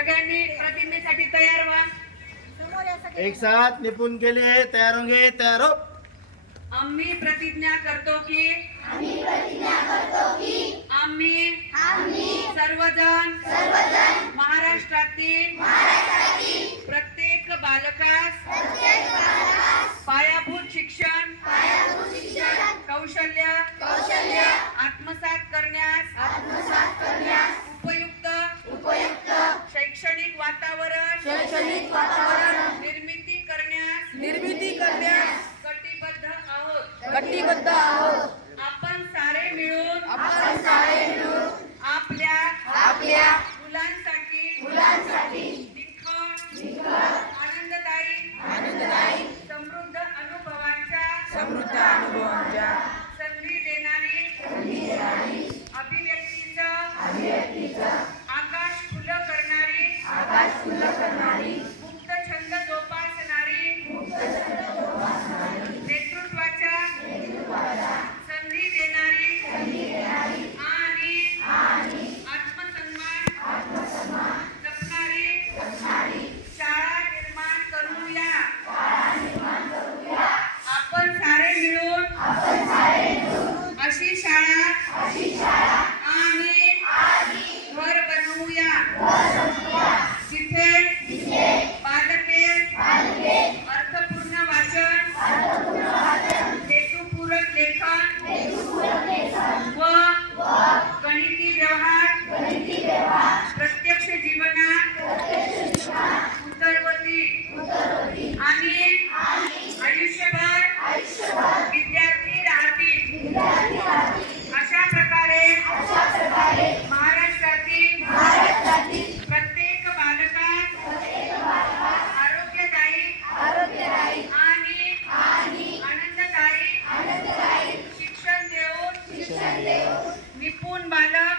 सगळ्यांनी प्रतिज्ञेसाठी तयार व्हा। एक साथ निपुण के लिए तैयार होंगे। तैयार हो। आम्ही प्रतिज्ञा करतो की आम्ही सर्वजण महाराष्ट्रातील प्रत्येक बालकास पायाभूत शिक्षण कौशल्य आत्मसात करण्यास उपयुक्त शैक्षणिक वातावरण निर्मिती करण्यास कटिबद्ध आहोत। आपण सारे मिळून आपल्या मुलांसाठी आनंददायी समृद्ध अनुभवांच्या संधी देणारी अभिव्यक्तीचं आकाश खुलं करणारी मुक्त छंद जोपासणारी नेतृत्वाच्या संधी देणारी आणि आत्मसन्मान जपणारी शाळा निर्माण करूया। आपण सारे मिळून अशी शाळा आणि घर बनवूया जिथे बालके अर्थपूर्ण वाचन हेतुपूरक लेखन व गणिती व्यवहार प्रत्यक्ष जीवनात उतरवतील आणि आयुष्यभर विद्यार्थी राहतील। अशा प्रकारे महाराष्ट्रातील प्रत्येक बालकास आरोग्यदायी आणि आनंददायी शिक्षण देऊन निपुण बालक